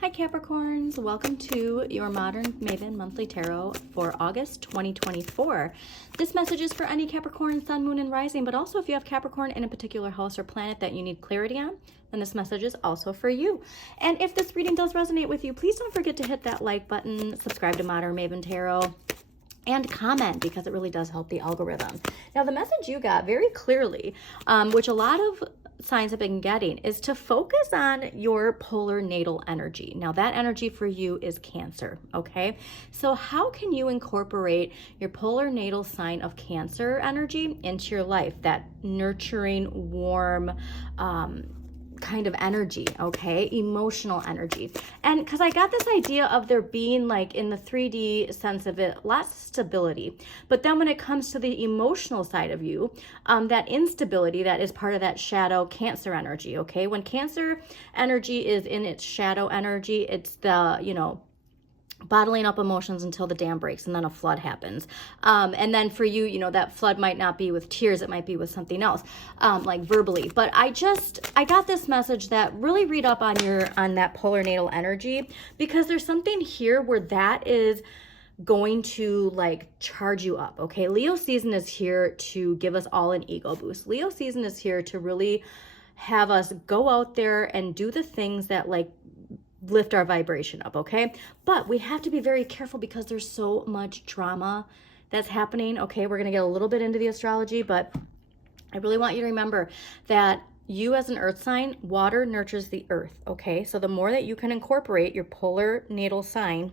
Hi Capricorns, welcome to your Modern Maven Monthly Tarot for August 2024. This message is for any Capricorn, Sun, Moon, and Rising, but also if you have Capricorn in a particular house or planet that you need clarity on, then this message is also for you. And if this reading does resonate with you, please don't forget to hit that like button, subscribe to Modern Maven Tarot, and comment because it really does help the algorithm. Now, the message you got very clearly, which a lot of signs have been getting, is to focus on your polar natal energy. Now, that energy for you is Cancer, okay? So how can you incorporate your polar natal sign of Cancer energy into your life? That nurturing, warm, kind of energy, okay? Emotional energy. And because I got this idea of there being, like, in the 3D sense of it, lots of stability. But then when it comes to the emotional side of you, that instability that is part of that shadow Cancer energy, okay? When Cancer energy is in its shadow energy, it's the, bottling up emotions until the dam breaks and then a flood happens. And then for you, that flood might not be with tears, it might be with something else, like verbally. But I got this message that really read up on that polar natal energy, because there's something here where that is going to like charge you up, okay? Leo season is here to give us all an ego boost. Leo season is here to really have us go out there and do the things that like lift our vibration up, okay? But we have to be very careful because there's so much drama that's happening, okay? We're gonna get a little bit into the astrology, but I really want you to remember that you as an earth sign, water nurtures the earth, okay? So the more that you can incorporate your polar natal sign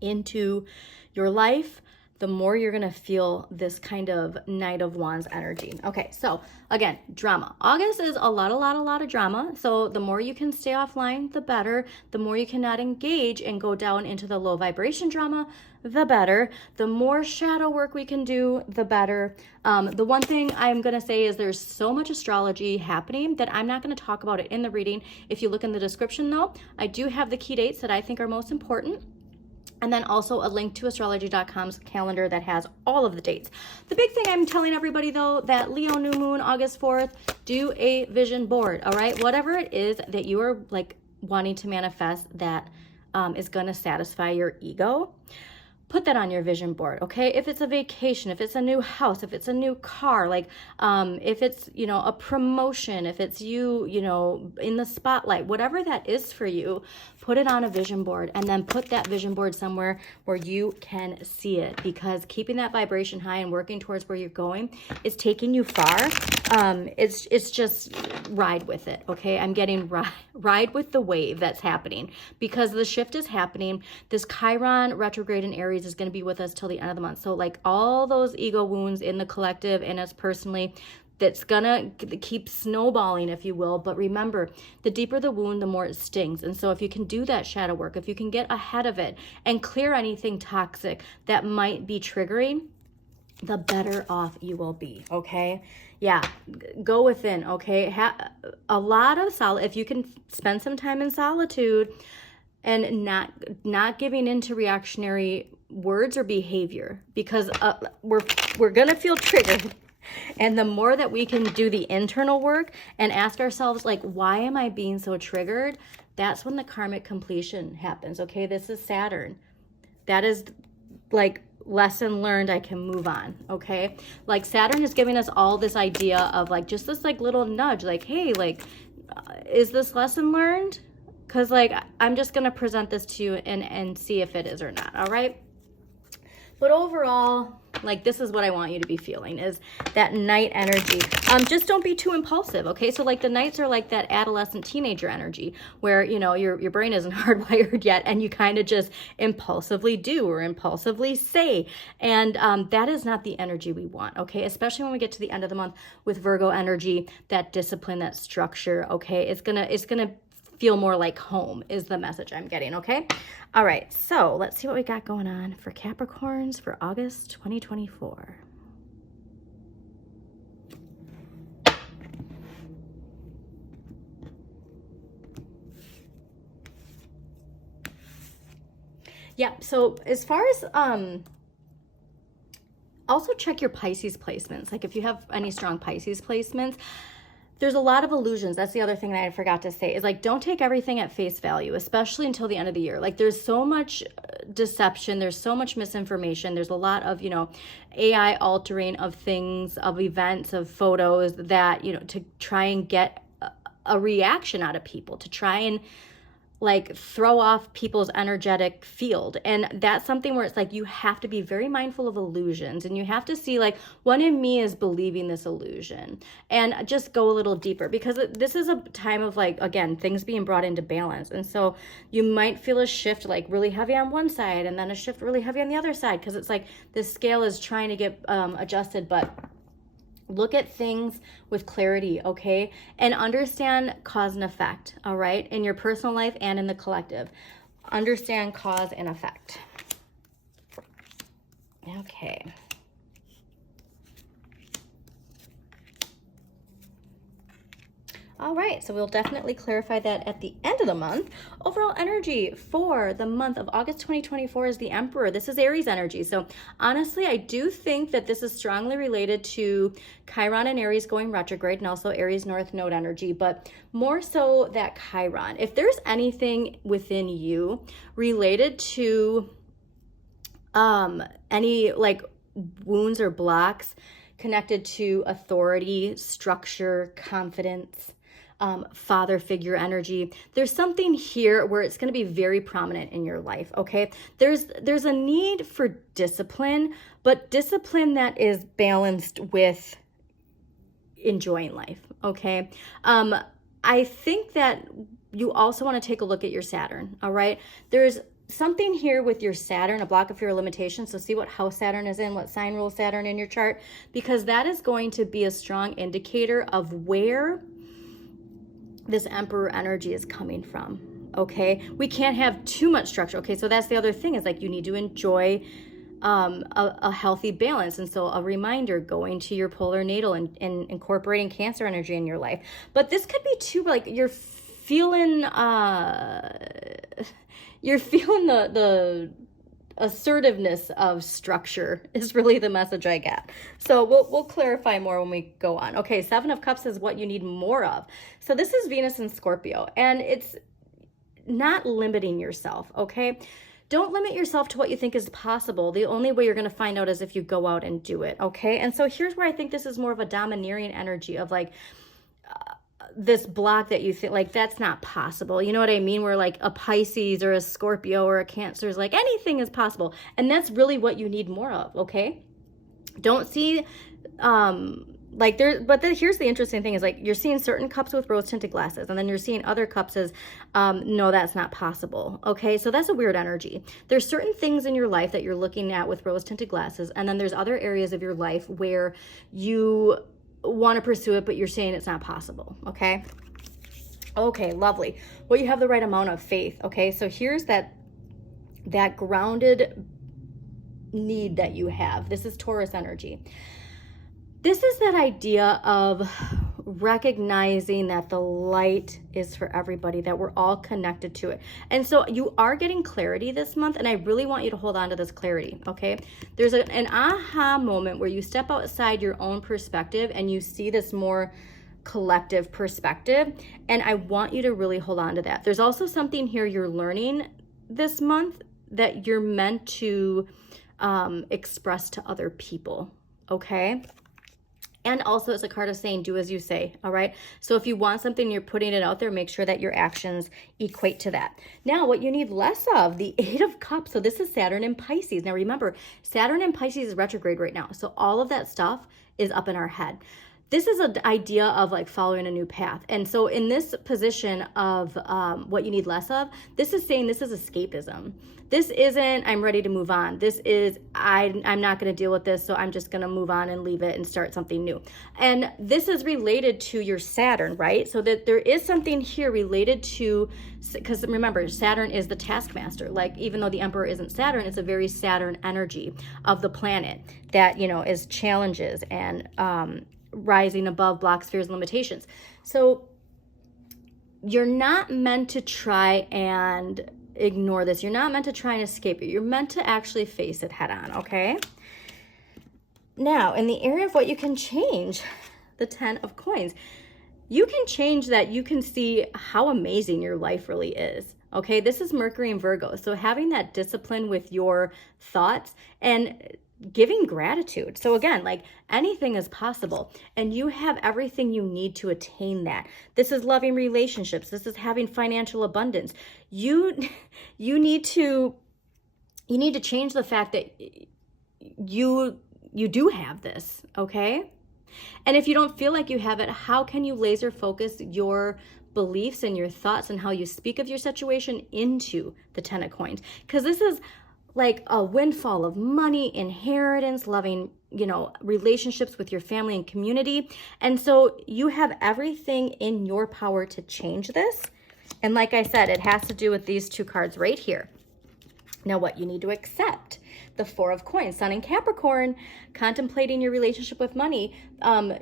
into your life, the more you're gonna feel this kind of Knight of Wands energy. Okay, so again, drama. August is a lot of drama. So the more you can stay offline, the better. The more you cannot engage and go down into the low vibration drama, the better. The more shadow work we can do, the better. The one thing I'm gonna say is there's so much astrology happening that I'm not gonna talk about it in the reading. If you look in the description though, I do have the key dates that I think are most important. And then also a link to astrology.com's calendar that has all of the dates. The big thing I'm telling everybody though, that Leo new moon, August 4th, do a vision board, all right? Whatever it is that you are like wanting to manifest that is gonna satisfy your ego, put that on your vision board, okay? If it's a vacation, if it's a new house, if it's a new car, like if it's, a promotion, if it's you, in the spotlight, whatever that is for you, put it on a vision board and then put that vision board somewhere where you can see it, because keeping that vibration high and working towards where you're going is taking you far. It's just ride with it, okay? I'm getting ride with the wave that's happening, because the shift is happening. This Chiron retrograde in Aries is going to be with us till the end of the month. So like all those ego wounds in the collective and us personally, that's gonna keep snowballing, if you will. But remember, the deeper the wound, the more it stings. And so if you can do that shadow work, if you can get ahead of it and clear anything toxic that might be triggering, the better off you will be, okay? Yeah, go within, okay? A lot of if you can spend some time in solitude and not giving into reactionary words or behavior, because we're gonna feel triggered. And the more that we can do the internal work and ask ourselves, like, why am I being so triggered? That's when the karmic completion happens, okay? This is Saturn. That is like lesson learned, I can move on, okay? Like Saturn is giving us all this idea of like just this like little nudge, like, hey, like, is this lesson learned? Because like I'm just gonna present this to you and see if it is or not, all right? But overall, like, this is what I want you to be feeling, is that Knight energy. Just don't be too impulsive, okay? So like the Knights are like that adolescent teenager energy where, your brain isn't hardwired yet and you kind of just impulsively do or impulsively say. And that is not the energy we want, okay? Especially when we get to the end of the month with Virgo energy, that discipline, that structure, okay? It's gonna feel more like home is the message I'm getting, okay? All right, so let's see what we got going on for Capricorns for August 2024. Yeah, so as far as, also check your Pisces placements. Like if you have any strong Pisces placements, there's a lot of illusions. That's the other thing that I forgot to say is like, don't take everything at face value, especially until the end of the year. Like there's so much deception. There's so much misinformation. There's a lot of, AI altering of things, of events, of photos that, to try and get a reaction out of people, to try and like throw off people's energetic field. And that's something where it's like, you have to be very mindful of illusions, and you have to see like, what in me is believing this illusion, and just go a little deeper, because this is a time of like, again, things being brought into balance. And so you might feel a shift like really heavy on one side and then a shift really heavy on the other side, because it's like this scale is trying to get adjusted. But look at things with clarity, okay? And understand cause and effect, all right? In your personal life and in the collective. Understand cause and effect. Okay. All right, so we'll definitely clarify that at the end of the month. Overall energy for the month of August 2024 is the Emperor. This is Aries energy. So honestly, I do think that this is strongly related to Chiron and Aries going retrograde, and also Aries North Node energy, but more so that Chiron. If there's anything within you related to any like wounds or blocks connected to authority, structure, confidence, father figure energy, there's something here where it's going to be very prominent in your life. Okay, there's a need for discipline, but discipline that is balanced with enjoying life. Okay, I think that you also want to take a look at your Saturn. All right, there's something here with your Saturn, a block of fear, limitation. So see what house Saturn is in, what sign rules Saturn in your chart, because that is going to be a strong indicator of where this Emperor energy is coming from. Okay, we can't have too much structure. Okay, so that's the other thing, is like, you need to enjoy a healthy balance. And so a reminder, going to your polar natal and incorporating Cancer energy in your life. But this could be too, like, you're feeling the assertiveness of structure is really the message I get. So we'll clarify more when we go on. Okay, Seven of Cups is what you need more of. So this is Venus in Scorpio, and it's not limiting yourself, okay? Don't limit yourself to what you think is possible. The only way you're going to find out is if you go out and do it, okay? And so here's where I think this is more of a domineering energy of like, this block that you think like that's not possible. You know what I mean? Where like a Pisces or a Scorpio or a Cancer is like, anything is possible. And that's really what you need more of, okay? Don't see here's the interesting thing is like, you're seeing certain cups with rose tinted glasses, and then you're seeing other cups as no, that's not possible. Okay, so that's a weird energy. There's certain things in your life that you're looking at with rose tinted glasses, and then there's other areas of your life where you want to pursue it, but you're saying it's not possible. Okay, lovely. Well, you have the right amount of faith. Okay, so here's that grounded need that you have. This is Taurus energy. This is that idea of recognizing that the light is for everybody, that we're all connected to it. And so you are getting clarity this month, and I really want you to hold on to this clarity, okay? There's an aha moment where you step outside your own perspective and you see this more collective perspective, and I want you to really hold on to that. There's also something here you're learning this month that you're meant to express to other people, okay? And also it's a card of saying, do as you say, all right? So if you want something, you're putting it out there, make sure that your actions equate to that. Now, what you need less of, the Eight of Cups. So this is Saturn in Pisces. Now remember, Saturn in Pisces is retrograde right now. So all of that stuff is up in our head. This is an idea of like following a new path. And so in this position of what you need less of, this is saying this is escapism. This isn't, I'm ready to move on. This is, I'm not going to deal with this, so I'm just going to move on and leave it and start something new. And this is related to your Saturn, right? So that there is something here related to, because remember, Saturn is the taskmaster. Like, even though the Emperor isn't Saturn, it's a very Saturn energy of the planet that, is challenges and rising above blocks, fears, and limitations. So you're not meant to try and ignore this. You're not meant to try and escape it. You're meant to actually face it head on, okay? Now, in the area of what you can change, the 10 of coins. you can change that. You can see how amazing your life really is. Okay, this is Mercury and Virgo. So having that discipline with your thoughts and giving gratitude. So again, like anything is possible and you have everything you need to attain that. This is loving relationships. This is having financial abundance. You need to change the fact that you do have this, okay? And if you don't feel like you have it, how can you laser focus your beliefs and your thoughts and how you speak of your situation into the 10 of coins? Because this is like a windfall of money, inheritance, loving, relationships with your family and community. And so you have everything in your power to change this. And like I said, it has to do with these two cards right here. Now, what you need to accept, the Four of Coins, Sun in Capricorn, contemplating your relationship with money.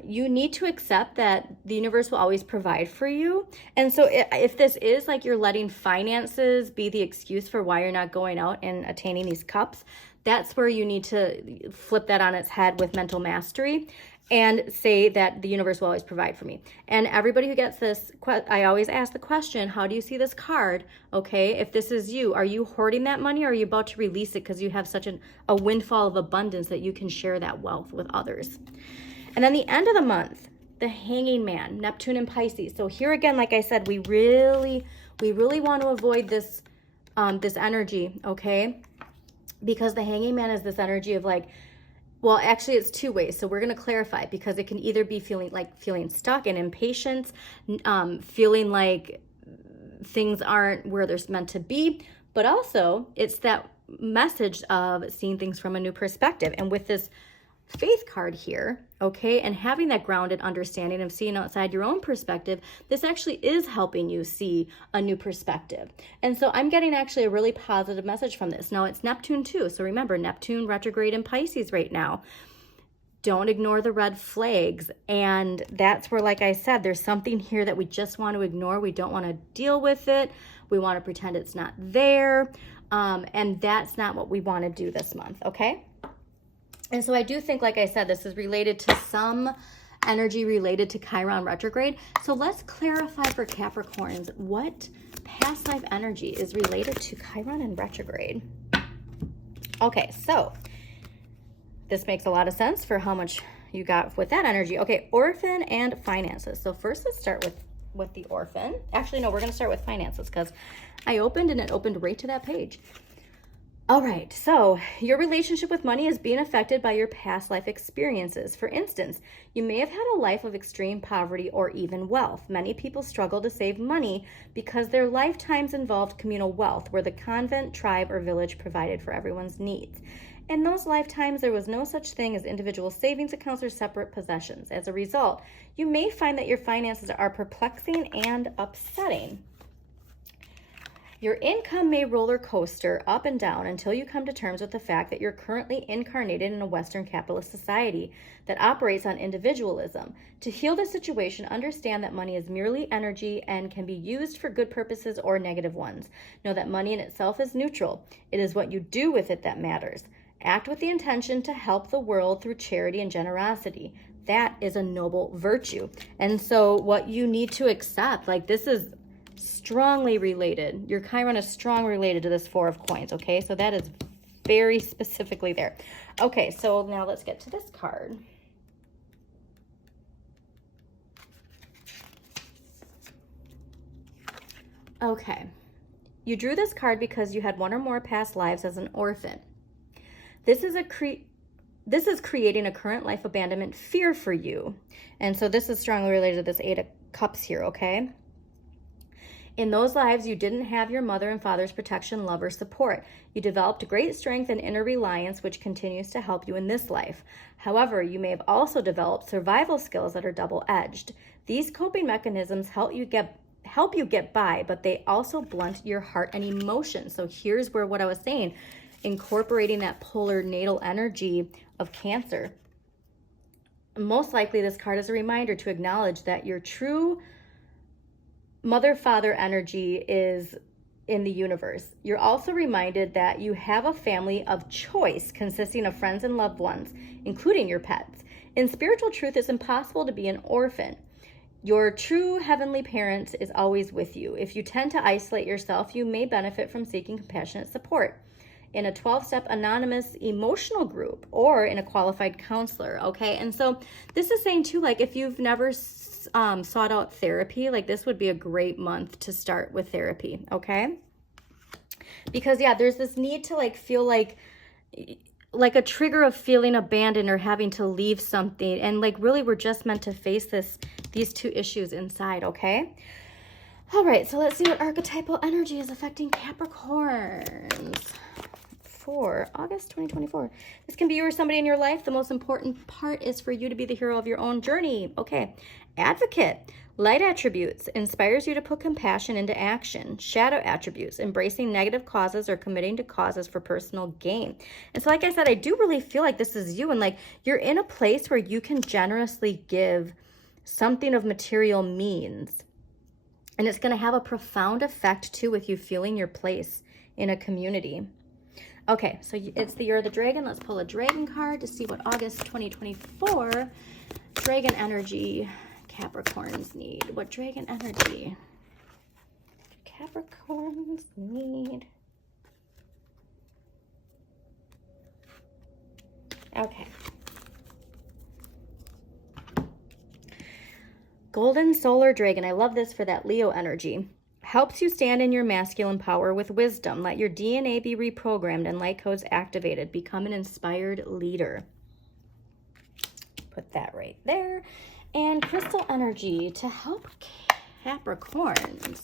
You need to accept that the universe will always provide for you. And so if this is like you're letting finances be the excuse for why you're not going out and attaining these cups, that's where you need to flip that on its head with mental mastery and say that the universe will always provide for me. And everybody who gets this, I always ask the question, how do you see this card? Okay, if this is you, are you hoarding that money or are you about to release it because you have such a windfall of abundance that you can share that wealth with others? And then the end of the month, the Hanging Man, Neptune and Pisces. So here again, like I said, we really want to avoid this energy, okay? Because the Hanging Man is this energy of like, well, actually, it's two ways. So we're going to clarify because it can either be feeling stuck and impatience, feeling like things aren't where they're meant to be, but also it's that message of seeing things from a new perspective. And with this Faith card here, okay, and having that grounded understanding of seeing outside your own perspective, this actually is helping you see a new perspective. And so I'm getting actually a really positive message from this. Now it's Neptune too. So remember, Neptune retrograde in Pisces right now. Don't ignore the red flags. And that's where, like I said, there's something here that we just want to ignore. We don't want to deal with it. We want to pretend it's not there. And that's not what we want to do this month, okay? And so I do think, like I said, this is related to some energy related to Chiron retrograde. So let's clarify for Capricorns what past life energy is related to Chiron and retrograde. Okay, so this makes a lot of sense for how much you got with that energy. Okay, orphan and finances. So first let's start with the orphan. Actually, no, we're going to start with finances because I opened and it opened right to that page. All right, so your relationship with money is being affected by your past life experiences. For instance, you may have had a life of extreme poverty or even wealth. Many people struggle to save money because their lifetimes involved communal wealth, where the convent, tribe, or village provided for everyone's needs. In those lifetimes, there was no such thing as individual savings accounts or separate possessions. As a result, you may find that your finances are perplexing and upsetting. Your income may roller coaster up and down until you come to terms with the fact that you're currently incarnated in a Western capitalist society that operates on individualism. To heal this situation, understand that money is merely energy and can be used for good purposes or negative ones. Know that money in itself is neutral. It is what you do with it that matters. Act with the intention to help the world through charity and generosity. That is a noble virtue. And so what you need to accept, like this is strongly related. Your Chiron is strongly related to this Four of Coins, okay? So that is very specifically there. Okay, so now let's get to this card. Okay. You drew this card because you had one or more past lives as an orphan. This is creating a current life abandonment fear for you. And so this is strongly related to this Eight of Cups here, okay? In those lives, you didn't have your mother and father's protection, love, or support. You developed great strength and inner reliance, which continues to help you in this life. However, you may have also developed survival skills that are double-edged. These coping mechanisms help you get by, but they also blunt your heart and emotions. So here's where what I was saying, incorporating that polar natal energy of Cancer. Most likely, this card is a reminder to acknowledge that your true mother-father energy is in the universe. You're also reminded that you have a family of choice consisting of friends and loved ones, including your pets. In spiritual truth, it's impossible to be an orphan. Your true heavenly parent is always with you. If you tend to isolate yourself, you may benefit from seeking compassionate support in a 12-step anonymous emotional group or in a qualified counselor, okay? And so this is saying too, like if you've never sought out therapy, like this would be a great month to start with therapy, okay? Because yeah, there's this need to like feel like a trigger of feeling abandoned or having to leave something. And like really we're just meant to face these two issues inside, okay? All right, so let's see what archetypal energy is affecting Capricorns for August 2024. This can be you or somebody in your life. The most important part is for you to be the hero of your own journey. Okay. Advocate. Light attributes inspires you to put compassion into action. Shadow attributes, embracing negative causes or committing to causes for personal gain. And so like I said, I do really feel like this is you, and like you're in a place where you can generously give something of material means. And it's going to have a profound effect too with you feeling your place in a community. Okay, so it's the year of the dragon. Let's pull a dragon card to see what August 2024 dragon energy Capricorns need. What dragon energy do Capricorns need? Okay. Golden solar dragon. I love this for that Leo energy. Helps you stand in your masculine power with wisdom. Let your DNA be reprogrammed and light codes activated. Become an inspired leader. Put that right there. And crystal energy to help Capricorns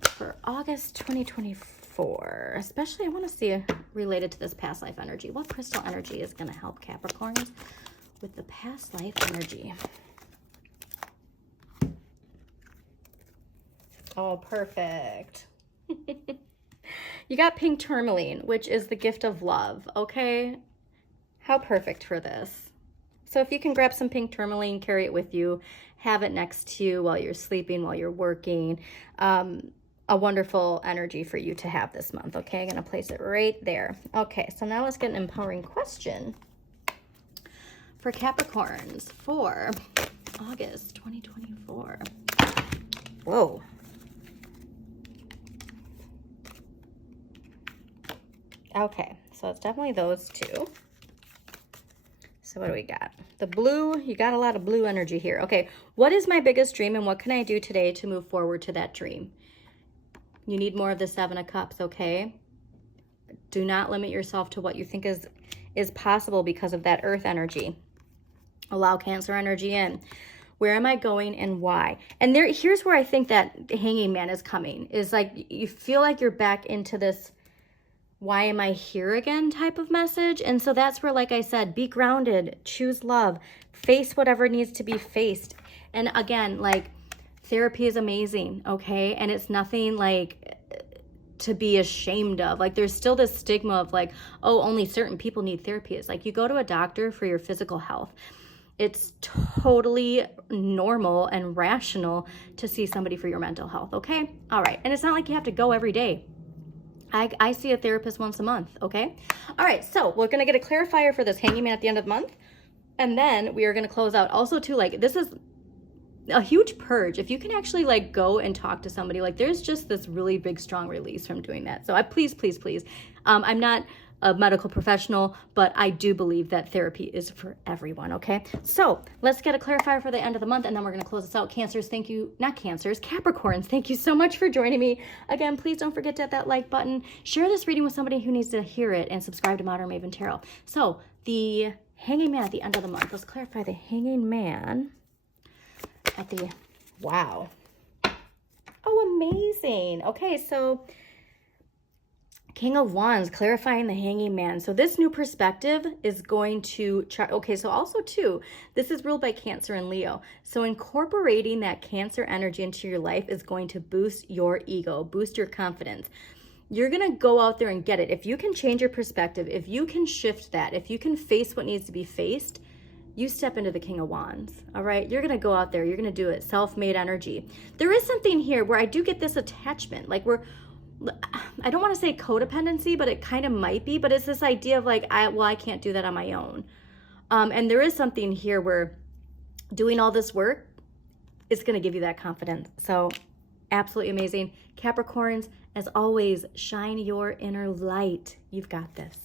for August 2024. Especially I want to see related to this past life energy. What crystal energy is going to help Capricorns with the past life energy? Oh, perfect. You got pink tourmaline, which is the gift of love, okay? How perfect for this. So if you can grab some pink tourmaline, carry it with you, have it next to you while you're sleeping, while you're working, a wonderful energy for you to have this month, okay? I'm going to place it right there. Okay, so now let's get an empowering question for Capricorns for August 2024. Whoa. Okay, so it's definitely those two. So what do we got? The blue, you got a lot of blue energy here. Okay, what is my biggest dream and what can I do today to move forward to that dream? You need more of the Seven of Cups, okay? Do not limit yourself to what you think is possible because of that earth energy. Allow Cancer energy in. Where am I going and why? And here's where I think that Hanging Man is coming. Is like you feel like you're back into this why am I here again type of message. And so that's where, like I said, be grounded, choose love, face whatever needs to be faced. And again, like therapy is amazing, okay? And it's nothing like to be ashamed of. Like there's still this stigma of like, oh, only certain people need therapy. It's like you go to a doctor for your physical health. It's totally normal and rational to see somebody for your mental health, okay? All right, and it's not like you have to go every day. I see a therapist once a month, okay? All right, so we're going to get a clarifier for this Hanging Man at the end of the month. And then we are going to close out also too, like this is a huge purge. If you can actually like go and talk to somebody, like there's just this really big, strong release from doing that. So please. I'm not a medical professional, but I do believe that therapy is for everyone, okay? So let's get a clarifier for the end of the month, and then we're going to close this out. Cancers, thank you. Not Cancers, Capricorns, thank you so much for joining me. Again, please don't forget to hit that like button. Share this reading with somebody who needs to hear it, and subscribe to Modern Maven Tarot. So the Hanging Man at the end of the month. Let's clarify the Hanging Man at the... Wow. Oh, amazing. Okay, so... King of Wands, clarifying the Hanging Man. So this new perspective is going to try. Okay, so also too, this is ruled by Cancer and Leo. So incorporating that Cancer energy into your life is going to boost your ego, boost your confidence. You're going to go out there and get it. If you can change your perspective, if you can shift that, if you can face what needs to be faced, you step into the King of Wands, all right? You're going to go out there. You're going to do it. Self-made energy. There is something here where I do get this attachment. Like I don't want to say codependency, but it kind of might be, but it's this idea of like, I can't do that on my own. And there is something here where doing all this work, it's going to give you that confidence. So absolutely amazing. Capricorns, as always, shine your inner light. You've got this.